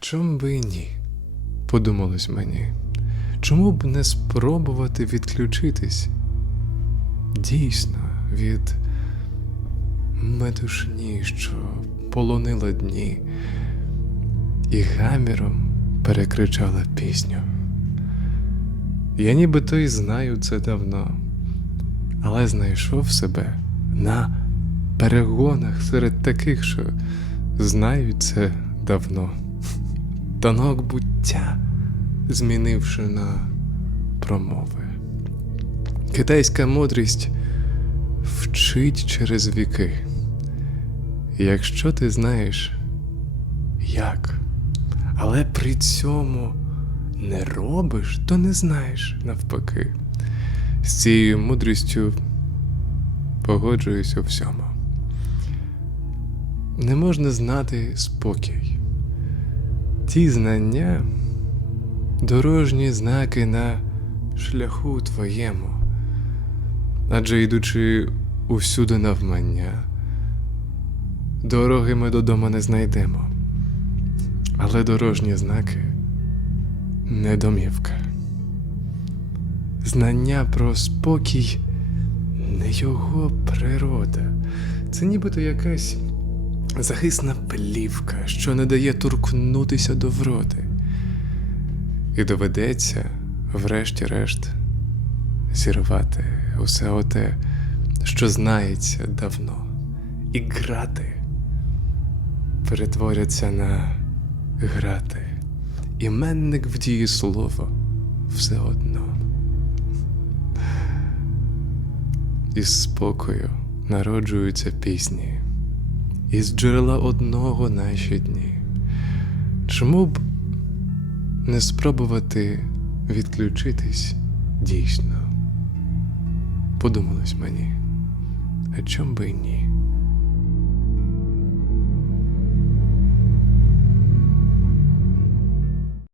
чом би і ні? Подумалось мені. Чому б не спробувати відключитись? Дійсно, від метушні, що полонила дні, і гаміром перекричала пісню. Я нібито й знаю це давно, але знайшов себе на перегонах серед таких, що знають це давно. Тонок буття, змінивши на промови. Китайська мудрість вчить через віки. Якщо ти знаєш, як, але при цьому не робиш, то не знаєш навпаки. З цією мудрістю погоджуюсь у всьому. Не можна знати спокій. Ті знання дорожні знаки на шляху твоєму, адже йдучи усюди навмання, дороги ми додому не знайдемо, але дорожні знаки не домівка. Знання про спокій не його природа, це нібито якась захисна плівка, що не дає торкнутися до вроди. І доведеться, врешті-решт, зірвати усе оте, що знається давно, і грати перетворяться на грати. Іменник в дії слово все одно. Із спокою народжуються пісні, із джерела одного наші дні. Чому б не спробувати відключитись дійсно? Подумалось мені, а чом би й ні?